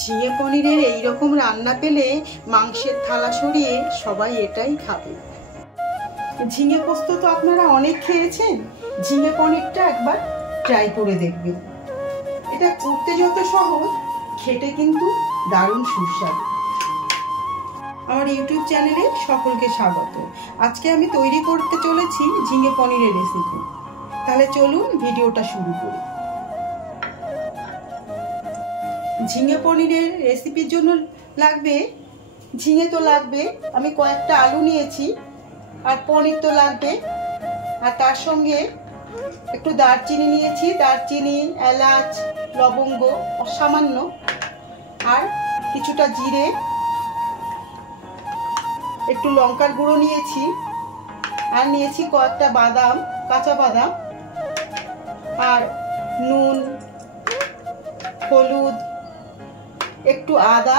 ঝিঙে পনিরের এইরকম রান্না পেলে মাংসের থালা সরিয়ে সবাই এটাই খাবে। ঝিঙে পোস্ত তো আপনারা অনেক খেয়েছেন, ঝিঙে পনিরটা একবার ট্রাই করে দেখবেন। এটা করতে যত সহজ, খেতে কিন্তু দারুণ সুস্বাদু। আমার ইউটিউব চ্যানেলে সকলকে স্বাগত। আজকে আমি তৈরি করতে চলেছি ঝিঙে পনিরের রেসিপি। তাহলে চলুন ভিডিওটা শুরু করি। ঝিঙে পনিরের রেসিপির জন্য লাগবে ঝিঙে তো লাগবে, আমি কয়েকটা আলু নিয়েছি, আর পনির তো লাগবে, আর তার সঙ্গে একটু দারচিনি নিয়েছি, দারচিনি, এলাচ, লবঙ্গ সামান্য, আর কিছুটা জিরে, একটু লঙ্কার গুঁড়ো নিয়েছি, আর নিয়েছি কয়েকটা বাদাম, কাঁচা বাদাম, আর নুন, হলুদ, একটু আদা,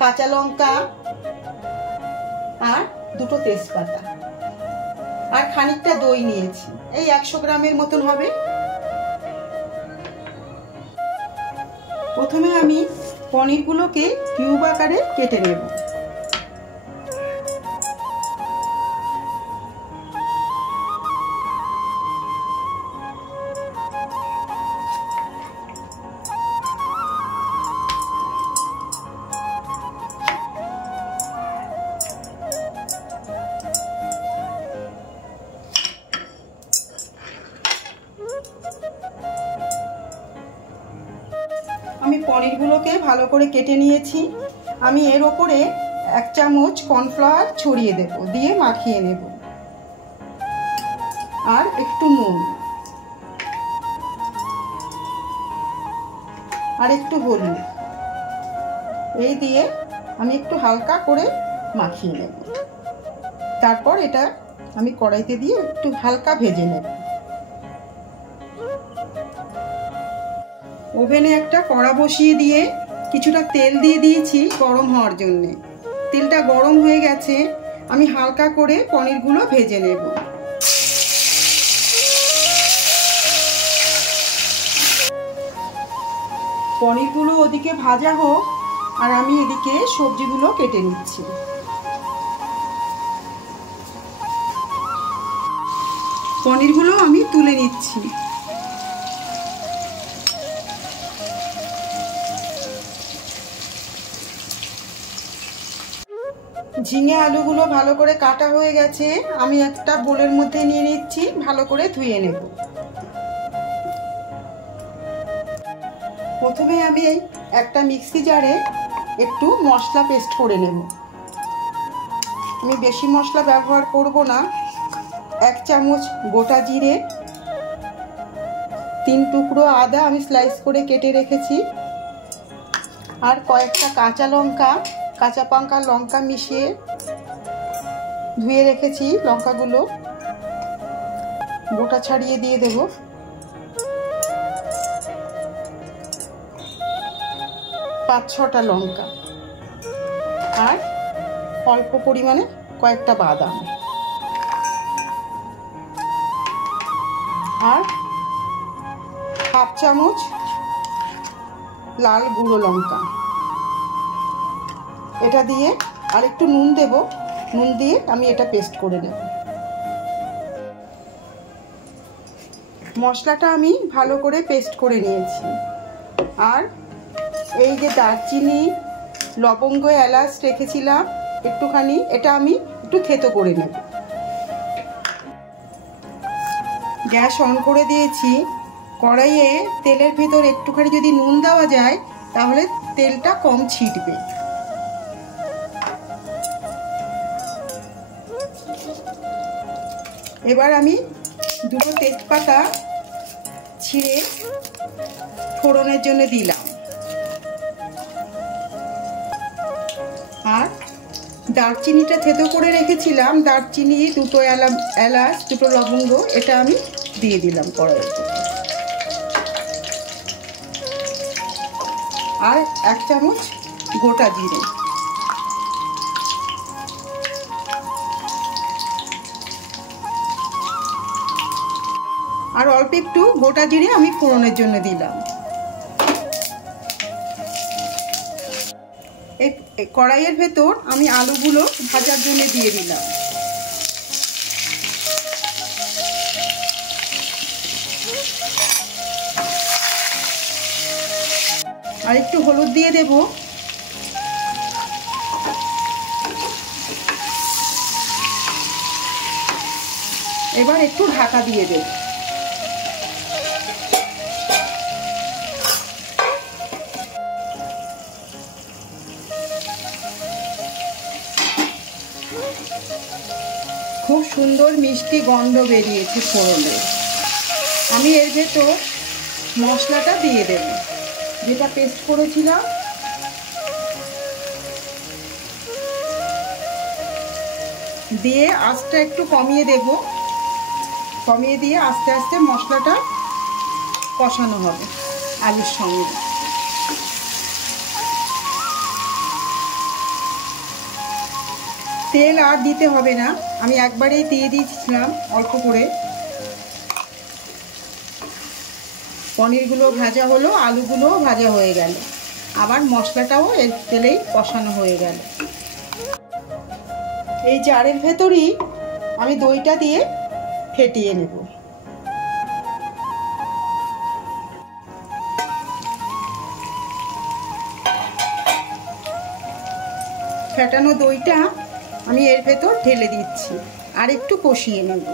কাঁচা লঙ্কা, আর দুটো তেজপাতা, আর খানিকটা দই নিয়েছি, এই 100 গ্রামের মতন হবে। প্রথমে আমি পনিরগুলোকে কিউব আকারে কেটে নেব। আমি পনিরগুলোকে ভালো করে কেটে নিয়েছি। আমি এর ওপরে 1 চামচ কর্নফ্লাওয়ার ছড়িয়ে দেব, দিয়ে মাখিয়ে নেব, আর একটু নুন, আর একটু হলুদ, এই দিয়ে আমি একটু হালকা করে মাখিয়ে নেব। তারপর এটা আমি কড়াইতে দিয়ে একটু হালকা ভেজে নেব। ওভেনে একটা কড়া বসিয়ে দিয়ে কিছুটা তেল দিয়ে দিয়েছি গরম হওয়ার জন্য। তেলটা গরম হয়ে গেছে, আমি হালকা করে পনিরগুলো ভেজে নেব। পনিরগুলো ওদিকে ভাজা হোক, আর আমি এদিকে সবজিগুলো কেটে নিচ্ছি। পনিরগুলো আমি তুলে নিচ্ছি। ঝিঙে আলুগুলো ভালো করে কাটা হয়ে গেছে, আমি একটা বোলের মধ্যে নিয়ে নিচ্ছি, ভালো করে ধুয়ে নেব। প্রথমে আমি একটা মিক্সি জারে একটু মশলা পেস্ট করে নেব। আমি বেশি মশলা ব্যবহার করব না। 1 চামচ গোটা জিরে, 3 টুকরো আদা আমি স্লাইস করে কেটে রেখেছি, আর কয়েকটা কাঁচা লঙ্কা, কাঁচা পাকা লঙ্কা মিশিয়ে ধুয়ে রেখেছি। লঙ্কাগুলো গোটা ছাড়িয়ে দিয়ে দেব। পাঁচ ছটা লঙ্কা, আর অল্প পরিমাণে কয়েকটা বাদাম, আর 1/2 চামচ লাল গুঁড়ো লঙ্কা। এটা দিয়ে আর একটু নুন দেব, নুন দিয়ে আমি এটা পেস্ট করে নেব। মশলাটা আমি ভালো করে পেস্ট করে নিয়েছি। আর এই যে দারচিনি, লবঙ্গ, এলাচ রেখেছিলাম একটুখানি, এটা আমি একটু থেতো করে নেব। গ্যাস অন করে দিয়েছি। কড়াইয়ে তেলের ভেতর একটুখানি যদি নুন দেওয়া যায় তাহলে তেলটা কম ছিটবে। এবার আমি দুটো তেজপাতা ছিঁড়ে ফোড়নের জন্য দিলাম, আর দারচিনিটা থেতো করে রেখেছিলাম, দারচিনি, দুটো এলাচ, দুটো লবঙ্গ, এটা আমি দিয়ে দিলাম কড়াইতে, আর 1 চামচ গোটা জিরে, আর অল্প একটু গোটা জিরে আমি ফোড়নের জন্য দিলাম। এই কড়াইয়ের ভেতর আমি আলুগুলো ভাজার জন্য দিয়ে দিলাম। আর একটু হলুদ দিয়ে দেব। এবার একটু ঢাকা দিয়ে দেব। খুব সুন্দর মিষ্টি গন্ধ বেরিয়েছে ফোড়নে। আমি এর ভেতর মশলাটা দিয়ে দেব, যেটা পেস্ট করেছিলাম। দিয়ে আঁচটা একটু কমিয়ে দেব। কমিয়ে দিয়ে আস্তে আস্তে মশলাটা কষানো হবে আলুর সঙ্গে। তেল আর দিতে হবে না, আমি একবারেই দিয়ে দিয়েছিলাম অল্প করে। পনিরগুলো ভাজা হলো, আলুগুলোও ভাজা হয়ে গেল, আবার মশলাটাও এর তেলেই কষানো হয়ে গেল। এই জারের ভেতরই আমি দইটা দিয়ে ফেটিয়ে নেব। ফেটানো দইটা আমি এর ভেতর ঢেলে দিচ্ছি, আর একটু কষিয়ে নেব।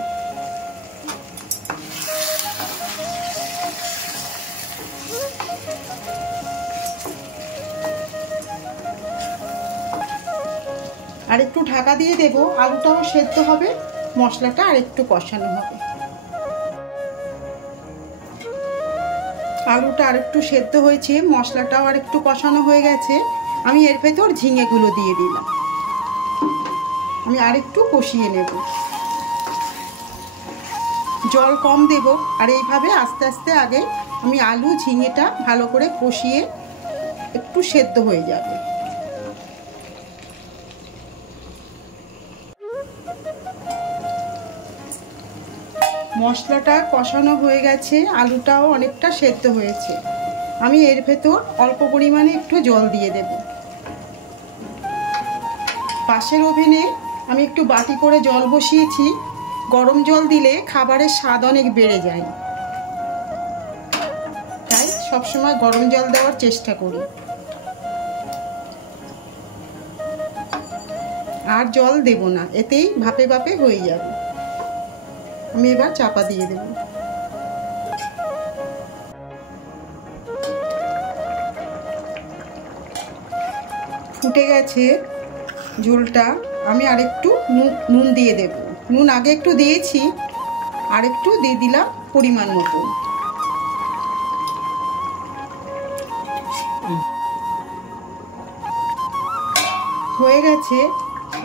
আর একটু ঢাকা দিয়ে দেব, আলুটাও সেদ্ধ হবে, মশলাটা আর একটু কষানো হবে। আলুটা আর একটু সেদ্ধ হয়েছে, মশলাটাও আর একটু কষানো হয়ে গেছে। আমি এর ভেতর ঝিঙেগুলো দিয়ে দিলাম। আমি আর একটু কষিয়ে নেব, জল কম দেব। আর এইভাবে আস্তে আস্তে আগে আমি আলু ঝিঙেটা ভালো করে কষিয়ে একটু সেদ্ধ হয়ে যাবে। মশলাটা কষানো হয়ে গেছে, আলুটাও অনেকটা সেদ্ধ হয়েছে। আমি এর ভেতর অল্প পরিমাণে একটু জল দিয়ে দেব। পাশের ওভেনে আমি একটু বাটি করে জল বসিয়েছি। গরম জল দিলে খাবারের স্বাদ অনেক বেড়ে যায়, তাই সবসময় গরম জল দেওয়ার চেষ্টা করি। আর জল দেব না, এতেই ভাপে ভাপে হয়ে যাবে। আমি এবার চাপা দিয়ে দেব। ফুটে গেছে ঝোলটা। আমি আরেকটু নুন দিয়ে দেব। নুন আগে একটু দিয়েছি, আর একটু দিয়ে দিলাম পরিমাণ মতো। হয়ে গেছে।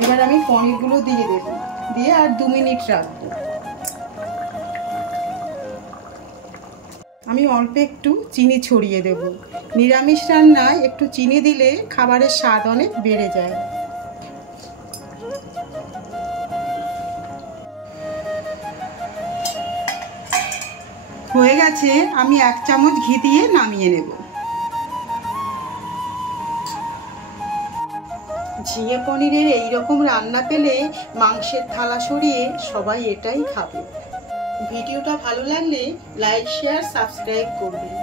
এবার আমি পনিরগুলো দিয়ে দেব, দিয়ে আর 2 মিনিট রাখবো। আমি অল্প একটু চিনি ছড়িয়ে দেব। নিরামিষ রান্নায় একটু চিনি দিলে খাবারের স্বাদ অনেক বেড়ে যায়। হয়ে গেছে। আমি 1 চামচ ঘি দিয়ে নামিয়ে নেব। ঝিঙে পনিরের এইরকম রান্না পেলে মাংসের থালা সরিয়ে সবাই এটাই খাবে। ভিডিওটা ভালো লাগলে লাইক, শেয়ার, সাবস্ক্রাইব করবেন।